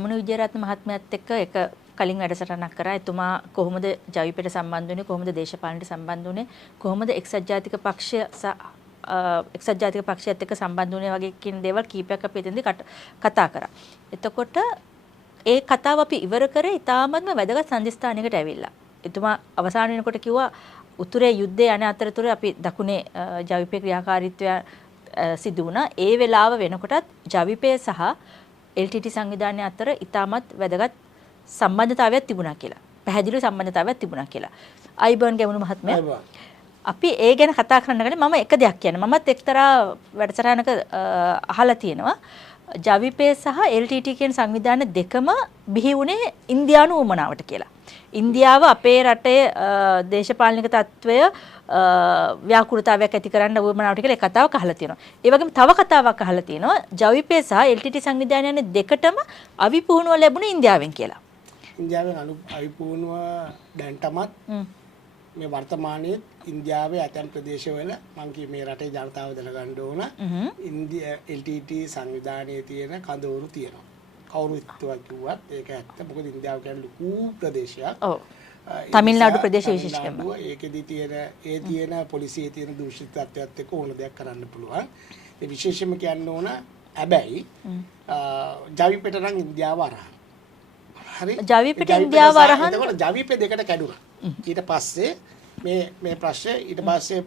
ගැමුණු විජේරත්න මහත්මයාත් එක්ක එක කලින් වැඩසටහනක් කරා. එතුමා කොහොමද ජවිපෙට සම්බන්ධ වුණේ, කොහොමද දේශපාලනයට සම්බන්ධ වුණේ, කොහොමද එක්සත් ජාතික පක්ෂය එක්සත් ජාතික පක්ෂයත් එක්ක සම්බන්ධ වුණේ වගේ කියන දේවල් කීපයක් අපි එතෙන්දී කතා කරා. එතකොට ඒ කතාව අපි ඉවර කරේ ඉතාමත්ම වැදගත් සංදිස්ථානයකට ඇවිල්ලා. එතුමා අවසාන වෙනකොට කිව්වා උතුරේ යුද්ධය යන අතරතුර අපි දකුණේ ජවිපේ ක්‍රියාකාරීත්වය සිදු වුණා. ඒ වෙලාව වෙනකොටත් ජවිපේ සහ LTT සංවිධානය අතර ඉතාමත් වැදගත් සම්බන්ධතාවයක් තිබුණා කියලා. පැහැදිලි සම්බන්ධතාවයක් තිබුණා කියලා. අයිබෝන් ගැමුණු මහත්මයා. අපි ඒ ගැන කතා කරන්න ගන්නේ මම එක දෙයක් කියන්නේ. මමත් එක්තරා වැඩසටහනක අහලා තියෙනවා. ජවිපේ සහ LTT කියන සංවිධාන දෙකම බිහි වුණේ ඉන්දියානු උමනාවට කියලා. ඉන්දියාව අපේ රටේ දේශපාලනික තත්ත්වය ව්‍යාකෘතතාවයක් ඇති කරන්න උවමනාවට කියලා ඒ කතාවක් අහලා තියෙනවා. ඒ වගේම තව කතාවක් අහලා තියෙනවා ජවිපේ සහ LTT සංවිධානයන් දෙකටම අවිපුහුණුව ලැබුණේ ඉන්දියාවෙන් කියලා. ඉන්දියාවෙන් අවිපුහුණුව දැන්ටමත් මේ වර්තමානයේ ඉන්දියාවේ ඇතැම් ප්‍රදේශවල මම කී මේ රටේ ජනතාව දැනගන්න ඕන LTT සංවිධානයේ තියෙන කඳවුරු තියෙනවා. කවුරු හිතුවක් කිව්වත් ඒක ඇත්ත. මොකද ඉන්දියාව කියන්නේ ලොකු ප්‍රදේශයක්. ඔව්. තමිල්නාඩු ප්‍රදේශ විශේෂයෙන්ම. ඒකෙදි තියෙන පොලිසියේ තියෙන දූෂිත තත්ත්වයක් එක්ක ඕන දෙයක් කරන්න පුළුවන්. ඒ විශේෂයෙන්ම කියන්න ඕන හැබැයි ජවිපෙට නම් ඉන්දියාව අරහන්. හරි. ජවිපෙට ඉන්දියාව අරහන්. එතකොට ජවිපෙ දෙකට කැඩුනා. ඊට පස්සේ මේ ප්‍රශ්නේ ඊට පස්සේ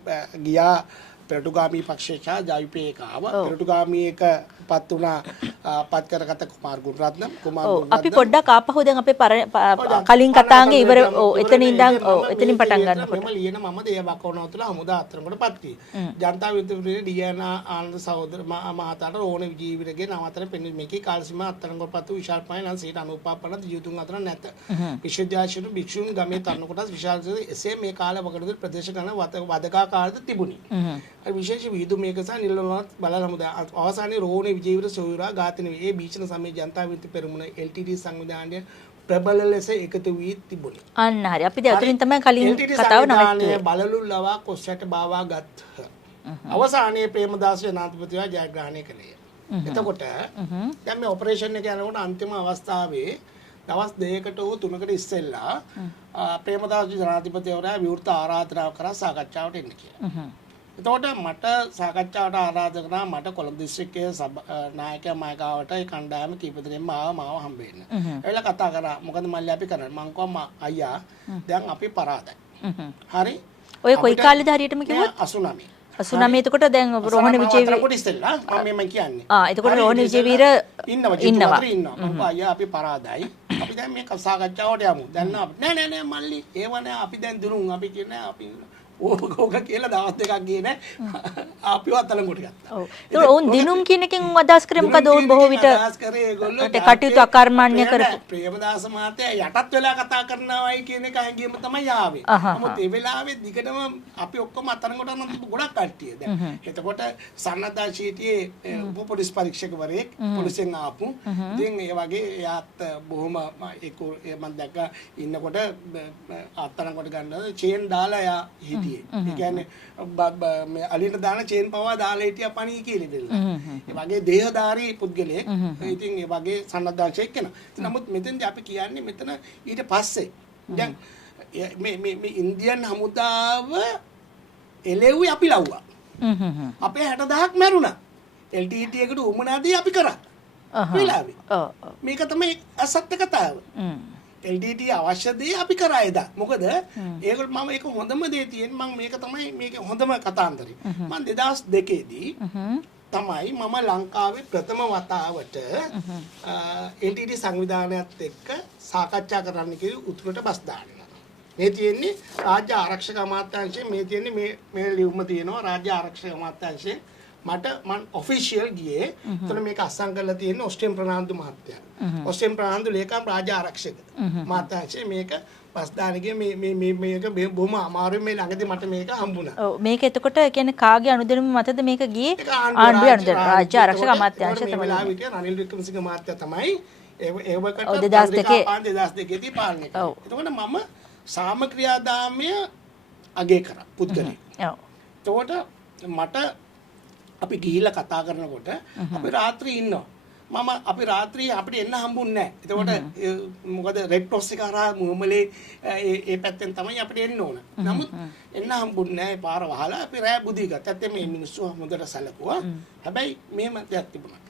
ගියා පෙරටුගාමී පක්ෂය සහ ජවිපේ එක ආව. පෙරටුගාමී එක පත් වුණා පත් කරගත කුමාර් ගුණරත්නම් අපි පොඩ්ඩක් ආපහු දැන් අපේ කලින් කතාංගේ ඉවර එතනින් ඉඳන් එතනින් පටන් ගන්නකොට මම ලියන මම දේවකෝණව තුළ හමුදා අත්තරකට පත් වී ජනතා විද්‍යාලයේ ඩියානා ආනන්ද සහෝදර මහතාට රෝණ විජීවිරගේ නම අතර පෙන්වීම මේකේ කාලසීමා අත්තරකට පත් වූ විශාල පහන 95% ජීතුන් අතර නැත. විශ්වවිද්‍යාලයේ භික්ෂුන් ගමේ තරණ කොටස් විශාල එසේ මේ කාල වකටද ප්‍රදේශ ගණන වදකා කාලද තිබුණි. විශේෂ විහිදු මේක සහ නිලවනත් බලල හමුදා අවසානයේ රෝණ විජේවීර සොයුරා ඝාතන වේ. ඒ භීෂණ සමයේ ජනතා විමුක්ති පෙරමුණ LTT සංවිධානය ප්‍රබල ලෙස එකතු වී තිබුණි. අන්න හරි. අපි දැන් අතනින් තමයි කලින් කතාව නවත්තුවේ. බලලු ලවා කොස්සට බාවා ගත්. අවසානයේ ප්‍රේමදාස ජනාධිපතිතුමා ජයග්‍රහණය කළේ. එතකොට දැන් මේ ඔපරේෂන් එක යනකොට අන්තිම අවස්ථාවේ දවස් 2කට හෝ 3කට ඉස්සෙල්ලා ප්‍රේමදාස ජනාධිපතිවරයා විවෘත ආරාධනාවක් කරා සාකච්ඡාවට එන්න කියලා. එතකොට මට සාකච්ඡාවට ආරාධනා කරා මට කොළඹ දිස්ත්‍රික්කයේ නායකයා මායිකාවට ඒ කණ්ඩායම කීප දෙනෙක්ම මාව හම්බ වෙන්න. ඒලා කතා කරා මොකද මල්ලි අපි කරන්නේ මං කිව්වා අයියා දැන් අපි පරාදයි. හරි. ඔය කොයි කාලේද හරියටම කිව්වොත් 89. 89 එතකොට දැන් රෝහණ විජේවීර කොට ඉස්සෙල්ලා මම කියන්නේ. එතකොට රෝහණ විජේවීර ඉන්නවා. මම අයියා අපි පරාදයි. අපි දැන් මේ සාකච්ඡාවට යමු. දැන් නෑ මල්ලි ඒව නෑ අපි දැන් දුරුන් අපි කියන්නේ අපි ඕක කියලා දවස් දෙකක් ගියේ නෑ අපිව අතලංගොට ගත්තා. ඔව්. ඒක උන් දිනුම් කියන එකෙන් අදහස් කරේ මොකද? උන් බොහෝ විට අදහස් කරේ ඒගොල්ලෝ කටයුතු අකර්මණ්‍ය කරපු ප්‍රේමදාස මහත්තයා යටත් වෙලා කතා කරනවායි කියන එක හැංගීම තමයි ආවේ. නමුත් ඒ වෙලාවේ දිගටම අපි ඔක්කොම අතලංගොට යන ගොඩක් කට්ටිය දැන්. එතකොට සන්නද්ධා ශීතියේ උප පොලිස් පරීක්ෂකවරයෙක් පොලිසියෙන් ආපු. ඉතින් ඒ වගේ එයාත් බොහොම මම දැක්කා ඉන්නකොට අතලංගොට ගන්න චේන් දාලා එයා හිටියේ. ඒ කියන්නේ මේ අලියට දාන චේන් පවා දාලා හිටියා පණී කියලා දෙල්ලා. ඒ වගේ දේහධාරී පුද්ගලයෙක්. ඉතින් ඒ වගේ සන්නද්ධාංශයක් කෙනා. නමුත් මෙතෙන්දී අපි කියන්නේ මෙතන ඊට පස්සේ දැන් මේ ඉන්දියන් හමුදාව එළෙව්වේ අපි ලව්වා. අපේ 60000ක් මැරුණා. LTT එකට උමනාදී අපි කරා. වෙලාවේ. මේක තමයි අසත්‍ය කතාව. LTT අවශ්‍ය දේ අපි කරා එදා. මොකද ඒගොල්ලෝ මම ඒක හොඳම දේ තියෙන මම මේක තමයි මේකේ හොඳම කතාන්තරය. මම 2002 දී තමයි මම ලංකාවේ ප්‍රථම වතාවට LTT සංවිධානයත් එක්ක සාකච්ඡා කරන්න කිව්ව උතුරට බස් දාන්න. මේ තියෙන්නේ රාජ්‍ය ආරක්ෂක අමාත්‍යාංශයේ මේ තියෙන්නේ මේ ලියුම තියෙනවා රාජ්‍ය ආරක්ෂක අමාත්‍යාංශයේ මට මම ඔෆිෂියල් ගියේ. එතන මේක අස්සම් කරලා තියෙන්නේ ඔස්ට්‍රේලියානු ප්‍රනාන්දු මහත්තයා. ඔස්ට්‍රේලියානු ප්‍රනාන්දු ලේකම් රාජ්‍ය ආරක්ෂක මහත්තයා මේක පස්දානගේ මේක බොහොම අමාරුවෙන් මේ ළඟදී මට මේක හම්බුණා. ඔව් මේක එතකොට කියන්නේ කාගේ අනුදැනුම මතද මේක ගියේ? ආණ්ඩුවේ අනුදැනුම රාජ්‍ය ආරක්ෂක අමාත්‍යාංශය තමයි. රනිල් වික්‍රමසිංහ මහත්තයා තමයි ඒවකට 2002 දී පාලනය කළේ. එතකොට මම සාමක්‍රියාදාමය අගය කරා පුද්ගලෙක්. ඔව්. එතකොට මට අපි ගිහිල්ලා කතා කරනකොට අපි රාත්‍රියේ ඉන්නවා. මම අපි රාත්‍රියේ අපිට එන්න හම්බුන්නේ නැහැ. එතකොට මොකද රෙඩ් ක්‍රොස් එක හරහා මුවමලේ ඒ පැත්තෙන් තමයි අපිට එන්න ඕන. නමුත් එන්න හම්බුන්නේ නැහැ. පාර වහලා අපි රෑ බුදී ගත්තා. ඇත්තට මේ මිනිස්සු හොඳට සැලකුවා. හැබැයි මෙහෙම දෙයක් තිබුණා.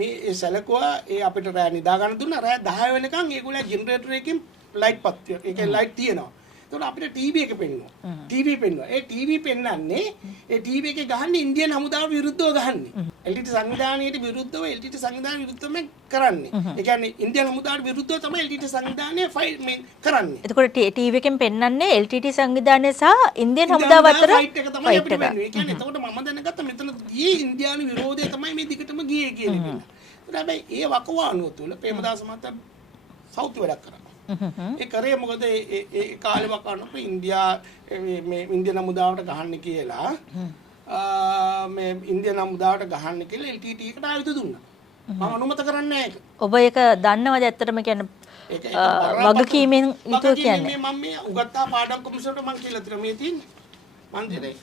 මේ සැලකුවා ඒ අපිට රෑ නිදා ගන්න දුන්නා. රෑ 10 වෙනකන් ඒගොල්ලෝ ජෙනරේටර් එකකින් ලයිට් පත් ඒකේ ලයිට් තියෙනවා. එතකොට අපිට ටීවී එක පෙන්වනවා. ටීවී පෙන්වනවා. ඒ ටීවී පෙන්වන්නේ ඒ ටීවී එකේ ගහන්නේ ඉන්දියන් හමුදාවට විරුද්ධව ගහන්නේ. LTT සංවිධානයට විරුද්ධව LTT සංවිධානය විරුද්ධව කරන්නේ. ඒ කියන්නේ ඉන්දියන් හමුදාවට විරුද්ධව තමයි LTT සංවිධානය මේ කරන්නේ. එතකොට ටීවී එකෙන් පෙන්වන්නේ LTT සංවිධානය සහ ඉන්දියන් හමුදාව අතර ෆයිට් එක තමයි අපිට වෙන්නේ. ඒ කියන්නේ එතකොට මම දැනගත්තා මෙතන ගියේ ඉන්දියානු විරෝධය තමයි මේ දිගටම ගියේ කියන එක. ඒත් හැබැයි ඒ වකවානුව තුල ප්‍රේමදාස මහතා සෞතු වැඩක් කරා. ඒ කරේ මොකද ඒ කාලේ වකවානුව ඉන්දියා මේ ඉන්දියන් හමුදාවට ගහන්න කියලා මේ ඉන්දියන් හමුදාවට ගහන්න කියලා LTT එකට ආයුධ දුන්නා. මම අනුමත කරන්නේ නැහැ ඒක. ඔබ ඒක දන්නවද ඇත්තටම කියන්නේ වගකීමෙන් යුතුව කියන්නේ? මම මේ උගත්තා පාඩම් කොමිසමට මම කියලා තියෙනවා මේ තියෙන්නේ. මම දෙන්නේ.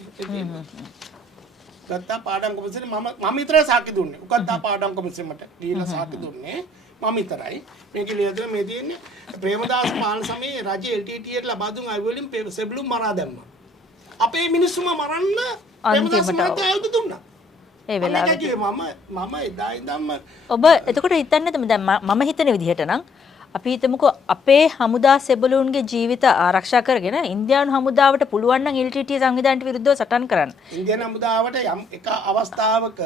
උගත්තා පාඩම් කොමිසමේ මම විතරයි සාක්ෂි දුන්නේ. උගත්තා පාඩම් කොමිසමට දීලා සාක්ෂි දුන්නේ මම විතරයි. මේක ලියලා මේ තියෙන්නේ ප්‍රේමදාස පාලන සමයේ රජය LTTට ලබා දුන් අය වලින් සෙබළුම් මරා දැම්මා. අපේ මිනිස්සුම මරන්න ප්‍රේමදාස මහත්තයා ආයුධ දුන්නා. ඒ වෙලාවේ මම එදා ඉඳන්ම ඔබ එතකොට හිතන්නේ දැන් මම හිතන විදිහට නම් අපි හිතමුකෝ අපේ හමුදා සෙබළුන්ගේ ජීවිත ආරක්ෂා කරගෙන ඉන්දියානු හමුදාවට පුළුවන් නම් LTT සංවිධානයට විරුද්ධව සටන් කරන්න. ඉන්දියානු හමුදාවට යම් එක අවස්ථාවක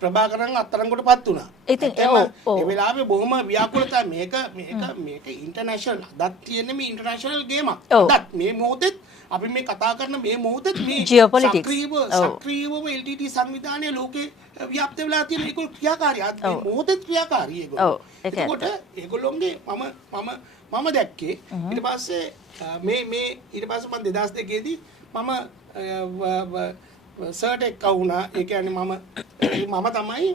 ප්‍රභාකරන් අත්අඩංගුවටපත් වුණා. ඒ වෙලාවේ බොහොම ව්‍යාකූලතාවය මේක ඉන්ටර්නැෂනල් අදත් තියෙන මේ ඉන්ටර්නැෂනල් ගේමක්. අදත් මේ මොහොතේ අපි මේ කතා කරන මේ මොහොතේ මේ සක්‍රීයව LTT සංවිධානයේ ලෝකේ ව්‍යාප්ත වෙලා තියෙන ඒගොල්ලෝ ක්‍රියාකාරී. මේ මොහොතේ ක්‍රියාකාරී ඒගොල්ලෝ. එතකොට ඒගොල්ලෝගේ මම දැක්කේ ඊට පස්සේ මේ ඊට පස්සේ මම 2002 දී මම සර්ට් එක වුණා. ඒ කියන්නේ මම තමයි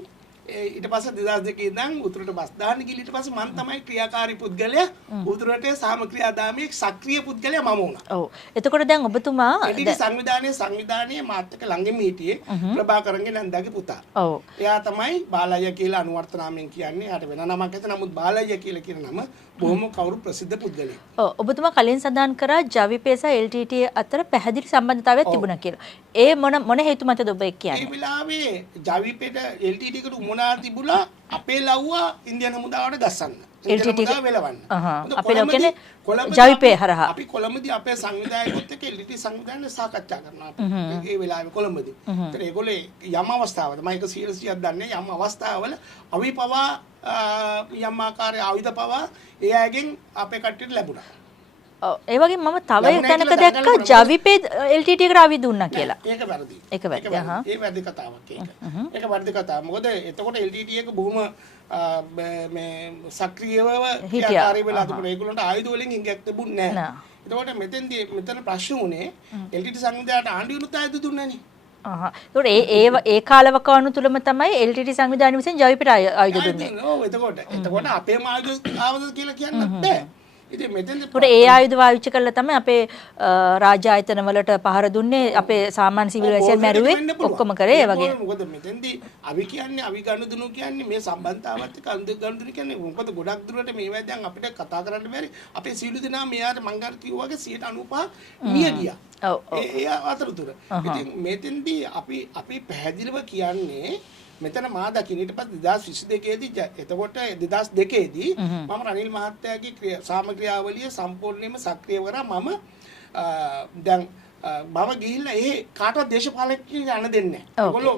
ඊට පස්සේ 2002 ඉඳන් උතුරට බස් දාන්න ගිහින් ඊට පස්සේ මම තමයි ක්‍රියාකාරී පුද්ගලයා උතුරට සාමක්‍රියාදාමයේ සක්‍රීය පුද්ගලයා මම වුණා. ඔව්. එතකොට දැන් ඔබතුමා LTT සංවිධානයේ මාත් එක්ක ළඟින්ම හිටියේ ප්‍රභාකරන්ගේ නන්දාගේ පුතා. ඔව්. එයා තමයි බාලయ్య කියලා අනුවර්ත නාමයෙන් කියන්නේ. එයාට වෙන නමක් ඇත. නමුත් බාලయ్య කියලා කියන නම බොහොම කවුරු ප්‍රසිද්ධ පුද්ගලයෙක්. ඔව්. ඔබතුමා කලින් සඳහන් කරා ජවිපේ සහ LTT අතර පැහැදිලි සම්බන්ධතාවයක් තිබුණා කියලා. ඒ මොන හේතු මතද ඔබ කියන්නේ? ඒ වෙලාවේ ජවිපේට LTT එකට උමනා තිබුණා අපේ ලව්වා ඉන්දියානු හමුදාවට ගස්සන්න. LTT වෙලවන්න. අපේ ලෝකනේ ජවිපේ හරහා. අපි කොළඹදී අපේ සංවිධායකයොත් එක්ක LTT සංවිධානය සාකච්ඡා කරනවා. ඒ වෙලාවේ කොළඹදී. ඒතර ඒගොල්ලෝ යම් අවස්ථාවක මම ඒක සීරියස්ලියක් දන්නේ යම් අවස්ථාවල අවි පවා යම් ආකාරයේ ආයුධ පවා ඒ අයගෙන් අපේ කට්ටියට ලැබුණා. ඔව් ඒ වගේ මම තව තැනක දැක්කා ජවිපේ LTT එකට ආවි දුන්නා කියලා. ඒක වැරදි. ඒක වැරදි. ඒ වැරදි කතාවක් ඒක. ඒක වැරදි කතාවක්. මොකද එතකොට LTT එක බොහොම මේ සක්‍රීයව ක්‍රියාකාරී වෙලා තිබුණා. ඒගොල්ලන්ට ආයුධ වලින් හිඟක් තිබුණේ නැහැ. එතකොට මෙතන ප්‍රශ්න උනේ LTT සංවිධානයට ආණ්ඩුවනුත් ආයුධ දුන්නානේ. ඒතකොට ඒ කාලවකවානු තුලම තමයි LTT සංවිධානය විසින් ජවිපේට ආයුධ දුන්නේ. ඔව් එතකොට අපේම ආයුධ ආවද කියලා කියන්නත් බෑ. ඉතින් මෙතෙන්ද ඒ ආයුධ පාවිච්චි කරලා තමයි අපේ රාජ්‍ය ආයතන වලට පහර දුන්නේ අපේ සාමාන්‍ය සිවිල් වැසියන් මැරුවේ ඔක්කොම කරේ ඒ වගේ. මොකද මෙතෙන්දී අපි ගනුදෙනු කියන්නේ මේ සම්බන්ධතාවත් එක්ක ගනුදෙනු කියන්නේ මොකද ගොඩක් දුරට මේවා දැන් අපිට කතා කරන්න බැරි. අපේ සීළු දෙනා මෙයාට මං අර කිව්වා වගේ 95% මිය ගියා. ඔව් ඒ අතරතුර. ඉතින් මෙතෙන්දී අපි පැහැදිලිව කියන්නේ මෙතන මා දකින්න ඊට පස්සේ 2022 දී එතකොට 2002 දී මම රනිල් මහත්තයාගේ සාමක්‍රියාවලිය සම්පූර්ණයෙන්ම සක්‍රිය කරා. මම දැන් මම ගිහිල්ලා ඒ කාටවත් දේශපාලකයෙක් යන්න දෙන්නේ නැහැ. ඒගොල්ලෝ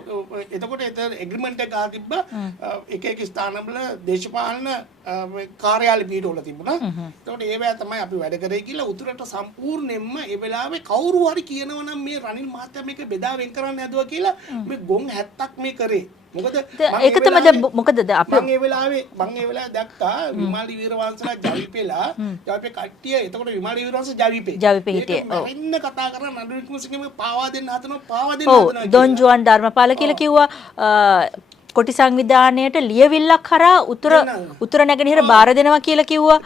එතකොට එග්‍රීමන්ට් එක ගහ තිබ්බ එක ස්ථානවල දේශපාලන කාර්යාලය පිටවල තිබුණා. එතකොට ඒවැය තමයි අපි වැඩ කරේ කියලා උතුරට සම්පූර්ණයෙන්ම ඒ වෙලාවේ කවුරු හරි කියනවනම් මේ රනිල් මහත්තයා මේක බෙදා වෙන් කරන්න හැදුවා කියලා මේ ගොන් 70ක් මේ කරේ. මොකද ඒක තමයි මොකද අපි මම ඒ වෙලාවේ දැක්කා විමාලි වීරවංශලා ජවිපේලා ජවිපේ කට්ටිය එතකොට විමාලි වීරවංශ ජවිපේ හිටියේ. ඉන්න කතා කරන නඩු වික්‍රමසිංහම පාවා දෙන්න හදනවා. දොන් ජුවන් ධර්මපාල කියලා කිව්වා කොටි සංවිධානයට ලියවිල්ලක් කරා උතුර නැගෙනහිර බාර දෙනවා කියලා කිව්වා.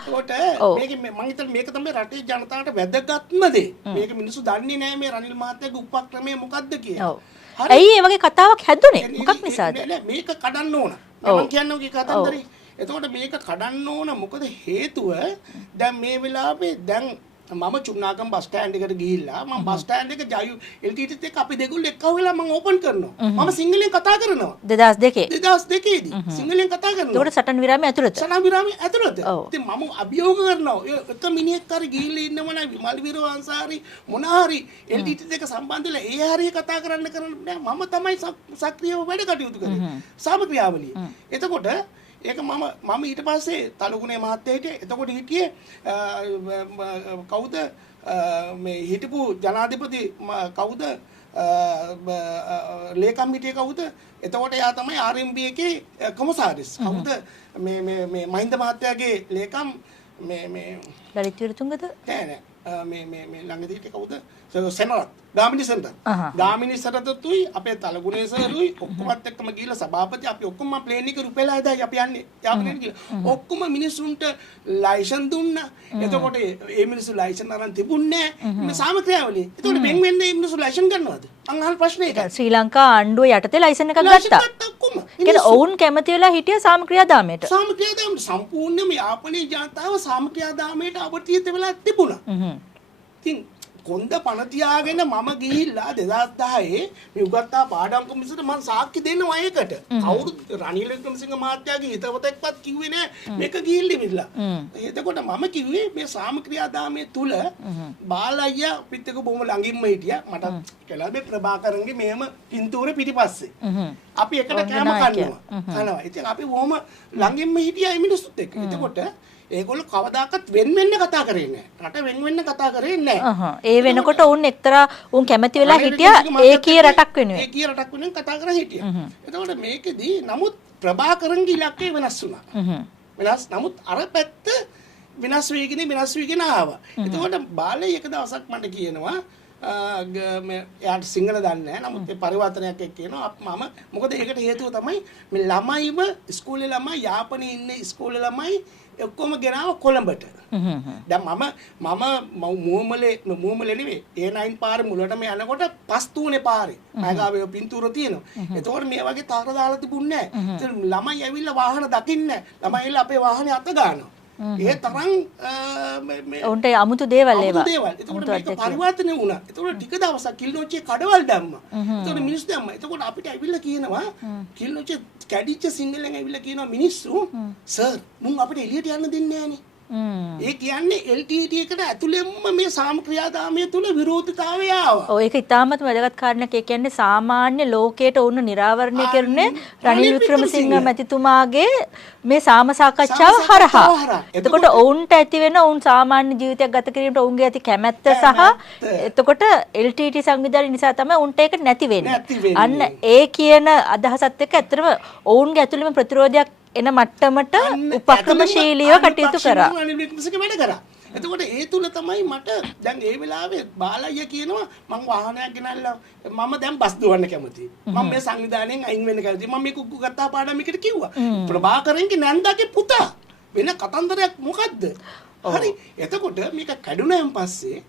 ඒකට මම හිතන්නේ මේක තමයි රටේ ජනතාවට වැදගත්ම දේ. මේක මිනිස්සු දන්නේ නැහැ මේ රනිල් මහත්තයාගේ උපක්‍රමය මොකක්ද කියලා. ඇයි ඒ වගේ කතාවක් හැදුනේ? මොකක් නිසාද? මේක කඩන්න ඕන. මම කියන්නේ ඔගේ කතන්දරේ. එතකොට මේක කඩන්න ඕන මොකද හේතුව දැන් මේ වෙලාවේ දැන් මම චුන්නාගම් බස් ස්ටෑන්ඩ් එකට ගිහිල්ලා මම බස් ස්ටෑන්ඩ් එක ජයු LTT එක්ක අපි දෙගොල්ලෝ එක්ක වෙලා මම ඕපන් කරනවා. මම සිංහලෙන් කතා කරනවා. 2002 2002 දී සිංහලෙන් කතා කරනවා. ඒකට සටන් විරාමයේ ඇතුළත. සටන් විරාමයේ ඇතුළත. ඉතින් මම අභියෝග කරනවා. එක මිනිහෙක් හරි ගිහිල්ලා ඉන්නවනම් විමල් විරවංශාරි මොනාරි LTT එක්ක සම්බන්ධ වෙලා ඒ හරිය කතා කරන්න නෑ. මම තමයි සක්‍රියව වැඩ කටයුතු කරේ. සාමක්‍රියාවලිය. එතකොට ඒක මම ඊට පස්සේ තලුගුණේ මහත්තයාට එතකොට හිටියේ කවුද මේ හිටපු ජනාධිපති කවුද ලේකම් හිටියේ කවුද එතකොට එයා තමයි RMB එකේ කොමසාරිස් කවුද මේ මහින්ද මහත්තයාගේ ලේකම් මේ ලලිත් විරතුංගද නෑ මේ ළඟදී හිටියේ කවුද සෙනරත් ගාමිණී සෙනරත් ගාමිණී සරතුයි අපේ තලගුණේ සරුයි ඔක්කොමත් එක්කම ගිහලා සභාපති අපි ඔක්කොම ප්ලේන් එක රුපියල් 6000යි අපි යන්නේ යාපනේට ගිහලා ඔක්කොම මිනිස්සුන්ට ලයිසන් දුන්නා එතකොට ඒ මිනිස්සු ලයිසන් අරන් තිබුණේ නැහැ මේ සාමක්‍රියාවලිය එතකොට වෙන් වෙන්නේ මේ මිනිස්සු ලයිසන් ගන්නවද මං අහන ප්‍රශ්නේ ඒක ශ්‍රී ලංකා ආණ්ඩුව යටතේ ලයිසන් එකක් ගත්තා කියන්නේ ඔවුන් කැමති වෙලා හිටිය සාමක්‍රියාදාමයට සම්පූර්ණයෙන්ම යාපනයේ ජනතාව සාමක්‍රියාදාමයට අවතීත වෙලා තිබුණා ඉතින් කොන්ද පණ තියාගෙන මම ගිහිල්ලා 2010 මේ උගත්තා පාඩම් කොමිසමට මම සාක්ෂි දෙන්නවා ඒකට. කවුරු රනිල් වික්‍රමසිංහ මහත්තයාගේ හිතවතෙක්වත් කිව්වේ නෑ මේක ගිහිල්ලා මිදලා. එතකොට මම කිව්වේ මේ සාමක්‍රියාදාමයේ තුල බාලయ్య පිට එක බොහොම ළඟින්ම හිටියා. මට කැලබේ ප්‍රභාකරන්ගේ මේම පින්තූරේ පිටිපස්සේ. අපි එකට කෑම කනවා. ඉතින් අපි බොහොම ළඟින්ම හිටියා මේ මිනිස්සුත් එක්ක. එතකොට ඒගොල්ලෝ කවදාකවත් වෙන කතා කරේ නැහැ. රට වෙන කතා කරේ නැහැ. ඒ වෙනකොට උන් එක්තරා උන් කැමති වෙලා හිටියා ඒකීය රටක් වෙනුවෙන්. ඒකීය රටක් වෙනුවෙන් කතා කරලා හිටියා. එතකොට මේකෙදි නමුත් ප්‍රභාකරන්ගේ ඉලක්කය වෙනස් වුණා. වෙනස් නමුත් අර පැත්ත වෙනස් වෙගෙන ආවා. එතකොට බාලේ එක දවසක් මට කියනවා එයාට සිංහල දන්නේ නැහැ. නමුත් ඒ පරිවර්තනයක් එක්ක කියනවා මම මොකද ඒකට හේතුව තමයි මේ ළමයිව ඉස්කෝලේ ළමයි යාපනයේ ඉන්නේ ඉස්කෝලේ ළමයි ඔක්කොම ගෙනාව කොළඹට. දැන් මම මූමලේ නෙවෙයි A9 පාරේ මුලටම යනකොට පස් තුනේ පාරේ. මයිගාවේ පින්තූර තියෙනවා. එතකොට මේ වගේ තාර දාලා තිබුණේ නැහැ. ළමයි ඇවිල්ලා වාහන දකින්නේ නැහැ. ළමයි ඇවිල්ලා අපේ වාහනේ අත ගන්නවා. ඒ තරම් උන්ට අමුතු දේවල් ඒවා. එතකොට මේක පරිවර්තනය වුණා. එතකොට ටික දවසක් කිල්නොච්චේ කඩවල් දැම්මා. එතකොට මිනිස්සු දැම්මා. එතකොට අපිට ඇවිල්ලා කියනවා කිල්නොච්චේ කැඩිච්ච සිංහලෙන් ඇවිල්ලා කියනවා මිනිස්සු සර් මුන් අපිට එළියට යන්න දෙන්නේ නැහනේ. ඒ කියන්නේ LTT එකට ඇතුළෙන්ම මේ සාමක්‍රියාදාමයේ තුල විරෝධතාවය ආවා. ඔව් ඒක ඉතාමත් වැදගත් කාරණයක්. ඒ කියන්නේ සාමාන්‍ය ලෝකයට උන්න නිරාවරණය කරන්නේ රනිල් වික්‍රමසිංහ මැතිතුමාගේ මේ සාම සාකච්ඡාව හරහා. එතකොට ඔවුන්ට ඇති වෙන ඔවුන් සාමාන්‍ය ජීවිතයක් ගත කිරීමට ඔවුන්ගේ ඇති කැමැත්ත සහ එතකොට LTT සංවිධානය නිසා තමයි උන්ට ඒක නැති වෙන්නේ. අන්න ඒ කියන අදහසත් එක්ක ඇත්තටම ඔවුන්ගේ ඇතුළේම ප්‍රතිරෝධයක් එන මට්ටමට උපක්‍රමශීලීව කටයුතු කරා. එතකොට ඒ තුල තමයි මට දැන් ඒ වෙලාවේ බාලయ్య කියනවා මං වාහනයක් ගෙනල්ලා මම දැන් බස් දුවන්න කැමතියි. මම මේ සංවිධානයෙන් අයින් වෙන්න කැමතියි. මම මේක උගත්තා පාඩම් එකට කිව්වා. ප්‍රභාකරන්ගේ නැන්දාගේ පුතා වෙන කතන්දරයක් මොකද්ද? හරි. එතකොට මේක කැඩුනයින් පස්සේ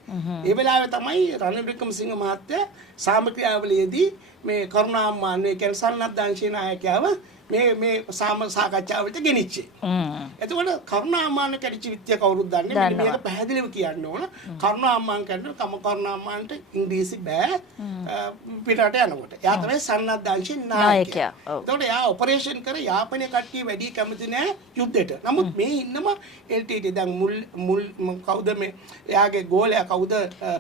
ඒ වෙලාවේ තමයි රනිල් වික්‍රමසිංහ මහත්තයා සාමක්‍රියාවලියේදී මේ කරුණාම්මානේ කියන්නේ සන්නද්ධාංශේ නායකයව මේ සාකච්ඡාවට ගෙනිච්චේ. එතකොට කරුණාම්මාන කැඩිච්ච විත්‍ය කවුරුත් දන්නේ මෙන්න මේක පැහැදිලිව කියන්න ඕන. කරුණාම්මාන් කියනකොට කරුණාම්මාන්ට ඉංග්‍රීසි බෑ පිටරට යනකොට. එයා තමයි සන්නද්ධාංශේ නායකයා. එතකොට එයා ඔපරේෂන් කර යාපනයේ කට්ටිය වැඩි කැමති නෑ යුද්ධෙට. නමුත් මේ ඉන්නම LTT දැන් මුල් කවුද මේ එයාගේ ගෝලයා කවුද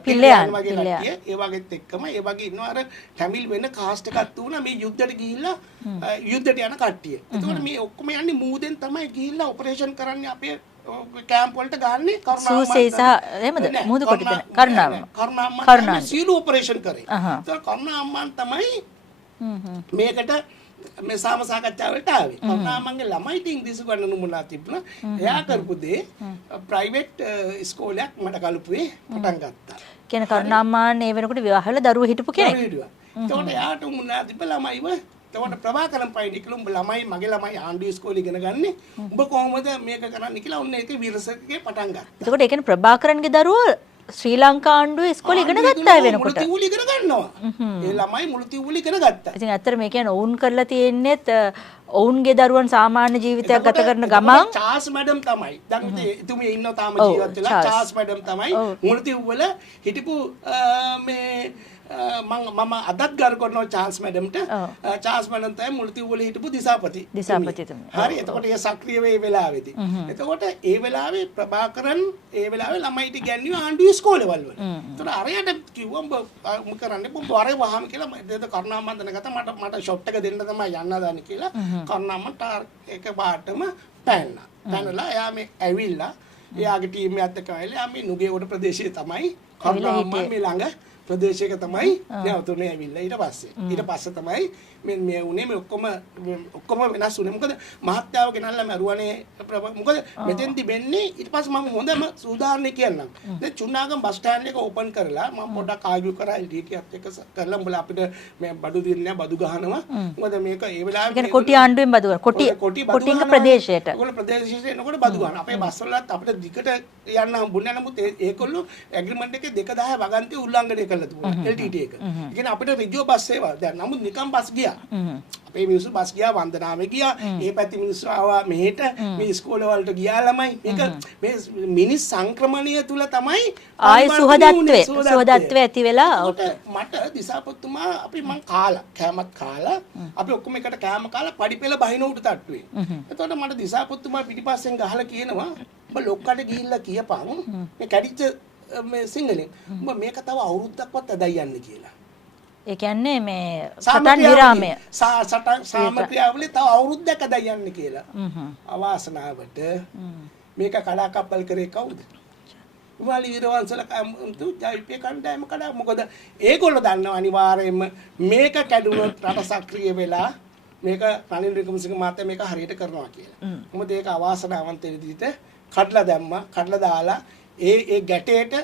පිල්ලයන් වගේ කට්ටිය ඒ වගේත් එක්කම ඒ වගේ ඉන්නවා අර ටැමිල් වෙන කාස්ට් එකක් තුන මේ යුද්ධෙට ගිහිල්ලා යුද්ධයට යන කට්ටිය. එතකොට මේ ඔක්කොම යන්නේ මූදෙන් තමයි ගිහිල්ලා ඔපරේෂන් කරන්නේ අපේ කැම්ප් වලට ගන්නේ කරුණාම්මා සීළු ඔපරේෂන් කරේ. ඒතකොට කරුණාම්මාන් තමයි මේකට මේ සාම සාකච්ඡාවලට ආවේ. කරුණාම්මන්ගේ ළමයිට ඉංග්‍රීසි ගන්න නුඹලා තිබුණා. එයා කරපු දේ ප්‍රයිවට් ඉස්කෝලයක් මට කලුපුවේ පටන් ගත්තා. කියන කරුණාම්මාන් ඒ වෙනකොට විවාහ වෙලා දරුවෝ හිටපු කෙනෙක්. එතකොට එයාට මුලා තිබ්බ ළමයිව එතකොට ප්‍රභාකරන් පයින් කියලා උඹ ළමයි මගේ ළමයි ආණ්ඩුවේ ඉස්කෝලේ ඉගෙන ගන්නේ උඹ කොහොමද මේක කරන්නේ කියලා ඔන්න ඒක විරසකේ පටන් ගත්තා. එතකොට ඒ කියන්නේ ප්‍රභාකරන්ගේ දරුවෝ ශ්‍රී ලංකා ආණ්ඩුවේ ඉස්කෝලේ ඉගෙන ගත්තා වෙනකොට මුළු තිවුල ඉගෙන ගන්නවා. ඒ ළමයි මුළු තිවුල ඉගෙන ගත්තා. ඉතින් ඇත්තට මේ කියන්නේ ඔවුන් කරලා තියෙන්නේත් ඔවුන්ගේ දරුවන් සාමාන්‍ය ජීවිතයක් ගත කරන ගමන් චාස් මැඩම් තමයි. දැන් එතුමිය ඉන්නව තාම ජීවත් වෙලා චාස් මැඩම් තමයි මුළු තිවුල හිටපු මේ මම අදත් ගරු කරනවා චාල්ස් මැඩම්ට. චාල්ස් මැඩම් තමයි මුළු තිවුල හිටපු දිසාපතිතුමා. හරි. එතකොට ඒ සක්‍රිය වේ වෙලාවේදී. එතකොට ඒ වෙලාවේ ප්‍රභාකරන් ඒ වෙලාවේ ළමයිට ඉගැන්වුවේ ආණ්ඩුවේ ඉස්කෝලේ වල. එතකොට අරයට කිව්වා උඹ කරන්නේ උඹ වරේ වහම කියලා මම කරුණාමන්ද නැගත මට ෂොට් එක දෙන්න තමයි යන්න දාන්නේ කියලා කරුණාමන්ට එක පාටම පැන්නා. පැනලා එයා මේ ඇවිල්ලා එයාගේ ටීම් එකත් එක්ක ඇවිල්ලා එයා මේ නුගේගොඩ ප්‍රදේශයේ තමයි කරුණාමන්ද මේ ළඟ ප්‍රදේශයක තමයි නැවතුනේ ඇවිල්ලා ඊට පස්සේ තමයි මේ උනේ මේ ඔක්කොම වෙනස් උනේ. මොකද මහත්යාව ගෙනල්ලා මරුවනේ. මොකද මෙතෙන්දි වෙන්නේ ඊට පස්සේ මම හොඳම උදාහරණයක් කියන්නම්. දැන් චුන්නාගම් බස් ස්ටෑන්ඩ් එක ඕපන් කරලා මම පොඩ්ඩක් ආගියු කරා LTTත් එක්ක කරලා උඹලා අපිට මේ බඩු දෙන්නේ බදු ගහනවා. මොකද මේක ඒ වෙලාවේ කියන්නේ කොටි ආණ්ඩුවෙන් බදු ගන්න. කොටිංග ප්‍රදේශයට. ඒගොල්ලෝ ප්‍රදේශයට එනකොට බදු ගන්න. අපේ බස් වලත් අපිට දිගට යන්න හම්බුනේ නැහැ. නමුත් ඒගොල්ලෝ ඇග්‍රීමන්ට් එකේ 2010 වගන්ති උල්ලංඝනය කළා තිබුණා LTT එක. ඒ කියන්නේ අපිට රිජෝ බස් සේවා දැන් නමුත් නිකම් බස් ගියා. අපේ මිනිස්සු බස් ගියා වන්දනාවේ ගියා. ඒ පැති මිනිස්සු ආවා මෙහෙට මේ ඉස්කෝලේ වලට ගියා ළමයි. මේක මේ මිනිස් සංක්‍රමණය තුල තමයි ආයි සුහදත්වය ඇති වෙලා මට දිසාපතිතුමා අපි මං කාලා කෑමත් කාලා අපි ඔක්කොම එකට කෑම කාලා පඩි පෙළ බහින උඩ තට්ටුවේ. එතකොට මට දිසාපතිතුමා පිටිපස්සෙන් ගහලා කියනවා ඔබ ලොක්කට ගිහිල්ලා කියපන් මේ කැඩිච්ච මේ සිංහලෙන් ඔබ මේක තව අවුරුද්දක්වත් ඇදයි යන්න කියලා. ඒ කියන්නේ මේ සටන් විරාමය සාමක්‍රියාවලිය තව අවුරුද්දක් ඇදයි යන්න කියලා. අවාසනාවට මේක කඩාකප්පල් කරේ කවුද? උමාලි විරවංශලා ජයිපේ කණ්ඩායම කඩා. මොකද ඒගොල්ලෝ දන්නවා අනිවාර්යයෙන්ම මේක කැඩුනොත් රට සක්‍රිය වෙලා මේක රනිල් වික්‍රමසිංහ මහත්තයා මේක හරියට කරනවා කියලා. මොකද ඒක අවාසනාවන්ත විදිහට කඩලා දැම්මා. කඩලා දාලා ඒ ගැටේට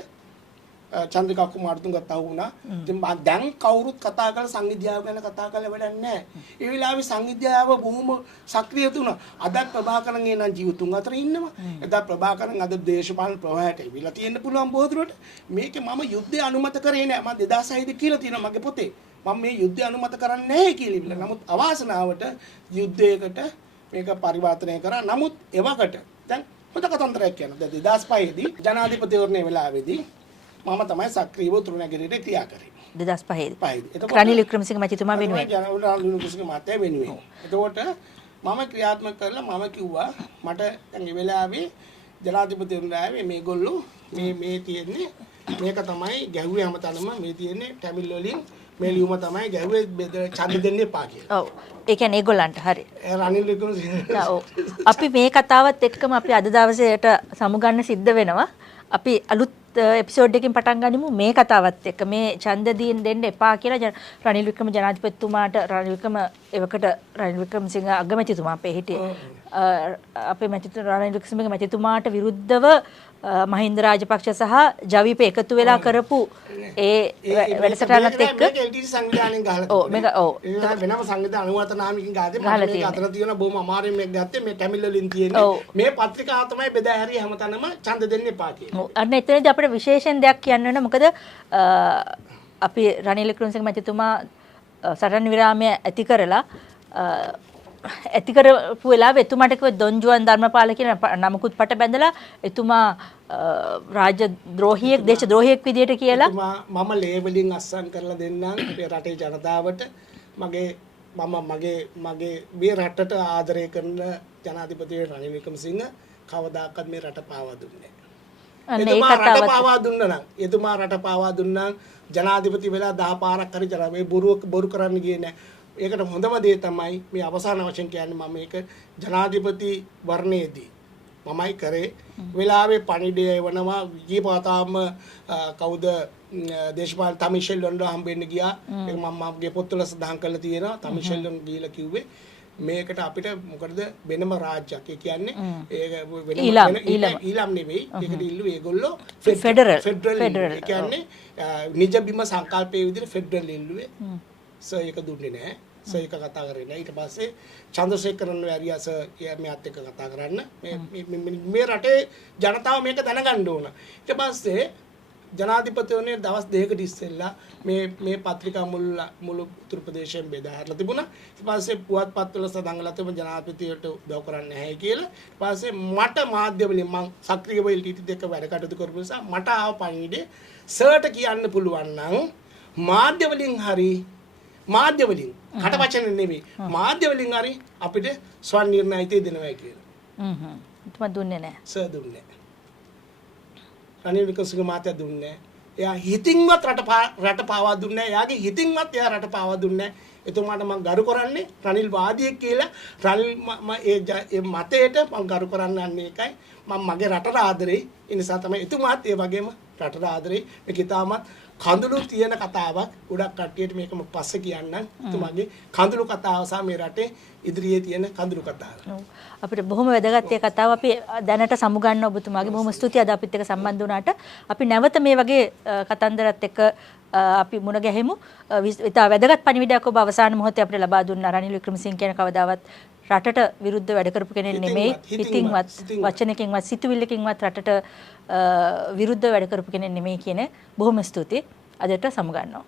චන්ද්‍රිකා කුමාරතුංග තව වුණා. ඉතින් දැන් කවුරුත් කතා කරලා සංවිධානය ගැන කතා කරලා වැඩක් නැහැ. ඒ වෙලාවේ සංවිධානය බොහොම සක්‍රිය තුණා. අද ප්‍රභාකරන් එනන් ජීවතුන් අතර ඉන්නවා. එදා ප්‍රභාකරන් අද දේශපාලන ප්‍රවාහයට ඉවිලා තියෙන්න පුළුවන් බොහෝදුරට. මේක මම යුද්ධය අනුමත කරේ නැහැ. මම 2006 කියලා තියෙනවා මගේ පොතේ. මම මේ යුද්ධය අනුමත කරන්නේ නැහැ කියලා ඉවිලා. නමුත් අවාසනාවට යුද්ධයකට මේක පරිවර්තනය කරා. නමුත් එවකට දැන් හොඳ කතන්දරයක් කියනවා. දැන් 2005 දී ජනාධිපතිවරණයේ වෙලාවේදී මම තමයි සක්‍රීයව තුරුණැගිරියට ක්‍රියා කරේ 2005 දී රනිල් වික්‍රමසිංහ මැතිතුමා වෙනුවෙන් රනිල් වික්‍රමසිංහ මහත්තයා වෙනුවෙන්. එතකොට මම ක්‍රියාත්මක කරලා මම කිව්වා මට දැන් මේ වෙලාවේ ජනාධිපතිවරණයේ මේගොල්ලෝ මේ තියෙන්නේ මේක තමයි ගැහුවේ හැමතැනම මේ තියෙන්නේ ටැමිල් වලින් මේ ලියුම තමයි ගැහුවේ ඡන්ද දෙන්න එපා කියලා. ඔව්. ඒ කියන්නේ ඒගොල්ලන්ට හරි. රනිල් වික්‍රමසිංහ. ඔව්. අපි මේ කතාවත් එක්කම අපි අද දවසේට සමුගන්න සිද්ධ වෙනවා. අපි අලුත් එපිසෝඩ් එකකින් පටන් ගනිමු මේ කතාවත් එක්ක. මේ ඡන්ද දෙන්න එපා කියලා රනිල් වික්‍රම ජනාධිපතිතුමාට රනිල් වික්‍රම එවකට රනිල් වික්‍රමසිංහ අගමැතිතුමා අපේ හිටියේ. අපේ මැතිතුමා රනිල් වික්‍රමසිංහ මැතිතුමාට විරුද්ධව මහින්ද රාජපක්ෂ සහ ජවිප එකතු වෙලා කරපු ඒ වැඩසටහනත් එක්ක මේක LTT සංවිධානයෙන් ගහලා ඔව් මේක ඔව් වෙනම සංවිධාන අනුවත නාමකින් ගාතේ මේක අතර තියෙන බොහොම අමාරුවෙන් මේක ගත්තේ මේ ටැමිල් වලින් තියෙන්නේ මේ පත්‍රිකාව තමයි බෙදා හැරිය හැමතැනම ඡන්ද දෙන්න එපා කියලා. අන්න එතනදී අපිට විශේෂයෙන් දෙයක් කියන්න වෙන මොකද අපි රනිල් වික්‍රමසිංහ මැතිතුමා සටන් විරාමය ඇති කරලා ඇති කරපු වෙලාවේ එතුමාට කිව්ව දොන්ජුවන් ධර්මපාල කියන නමකුත් පට බැඳලා එතුමා රාජ්‍ය ද්‍රෝහියෙක් දේශ ද්‍රෝහියෙක් විදියට කියලා මම ලේබලින් අස්සම් කරලා දෙන්නම් අපේ රටේ ජනතාවට මගේ මේ රටට ආදරය කරන ජනාධිපති රනිල් වික්‍රමසිංහ කවදාකවත් මේ රට පාවා දුන්නේ නැහැ. එතුමා රට පාවා දුන්නා ජනාධිපති වෙලා 10 පාරක් හරි ජන මේ බොරු කරන්න ගියේ නැහැ. ඒකට හොඳම දේ තමයි මේ අවසාන වශයෙන් කියන්නේ මම මේක ජනාධිපති වර්ණයේදී මමයි කරේ වෙලාවේ පණිඩය එවනවා ජීපාතාම කවුද දේශපාලන තමිෂෙල් වන්ද හම්බෙන්න ගියා ඒක මම මගේ පොත්වල සඳහන් කරලා තියෙනවා තමිෂෙල් වන්ද ගිහිලා කිව්වේ මේකට අපිට මොකටද වෙනම රාජ්‍යයක් ඒ කියන්නේ ඒක වෙනම ඊළම් නෙවෙයි ඒකට ඉල්ලුවේ ඒගොල්ලෝ ෆෙඩරල් ඒ කියන්නේ නිජ බිම සංකල්පයේ විදිහට ෆෙඩරල් ඉල්ලුවේ ඒක දුන්නේ නැහැ. ඒක කතා කරේ නැහැ. ඊට පස්සේ චන්ද්‍රසේකරන් වැරියාස මෙයාත් එක්ක කතා කරන්න. මේ රටේ ජනතාව මේක දැනගන්න ඕන. ඊට පස්සේ ජනාධිපතිවරණයේ දවස් දෙකකට ඉස්සෙල්ලා මේ පත්‍රිකා මුළු උතුරු ප්‍රදේශයෙන් බෙදා හැරලා තිබුණා. ඊට පස්සේ පුවත්පත්වල සඳහන් කළා තිබුණා ජනාධිපතියට උදව් කරන්නේ නැහැ කියලා. ඊට පස්සේ මට මාධ්‍ය වලින් මම සක්‍රීයව LTT දෙක වැඩ කටයුතු කරපු නිසා මට ආව පණිවිඩය සර්ට කියන්න පුළුවන් නම් මාධ්‍ය වලින් කටවචන නෙවෙයි මාධ්‍ය වලින් හරි අපිට ස්වන් නිර්ණයිතය දෙනවා කියලා. එතුමා දුන්නේ නැහැ. සර් දුන්නේ නැහැ. රනිල් වික්‍රමසිංහ මහත්තයා දුන්නේ නැහැ. එයා හිතින්වත් රට පාවා දුන්නේ නැහැ. එයාගේ හිතින්වත් එයා රට පාවා දුන්නේ නැහැ. එතුමාට මම ගරු කරන්නේ රනිල් වාදියෙක් කියලා. රනිල් ඒ මතයට මම ගරු කරන්නේ ඒකයි. මම මගේ රටට ආදරෙයි. ඒ නිසා තමයි එතුමාත් ඒ වගේම රටට ආදරෙයි. මේක ඉතාමත් කඳුළු තියෙන කතාවක්. ගොඩක් කට්ටියට මේක මම පස්සේ කියන්නම්. එතුමාගේ කඳුළු කතාව සහ මේ රටේ ඉදිරියේ තියෙන කඳුළු කතාව. අපිට බොහොම වැදගත් ඒ කතාව අපි දැනට සමුගන්න ඔබතුමාගේ බොහොම ස්තුතියි අද අපිත් එක්ක සම්බන්ධ වුණාට. අපි නැවත මේ වගේ කතන්දරත් එක්ක අපි මුණ ගැහෙමු. ඉතා වැදගත් පණිවිඩයක් ඔබ අවසාන මොහොතේ අපිට ලබා දුන්නා. රනිල් වික්‍රමසිංහ කියන කවදාවත් රටට විරුද්ධ වැඩ කරපු කෙනෙක් නෙමෙයි. හිතින්වත් වචනකින්වත් සිතුවිල්ලකින්වත් රටට විරුද්ධ වැඩ කරපු කෙනෙක් නෙමෙයි කියන බොහොම ස්තුතියි. අදට සමුගන්නවා.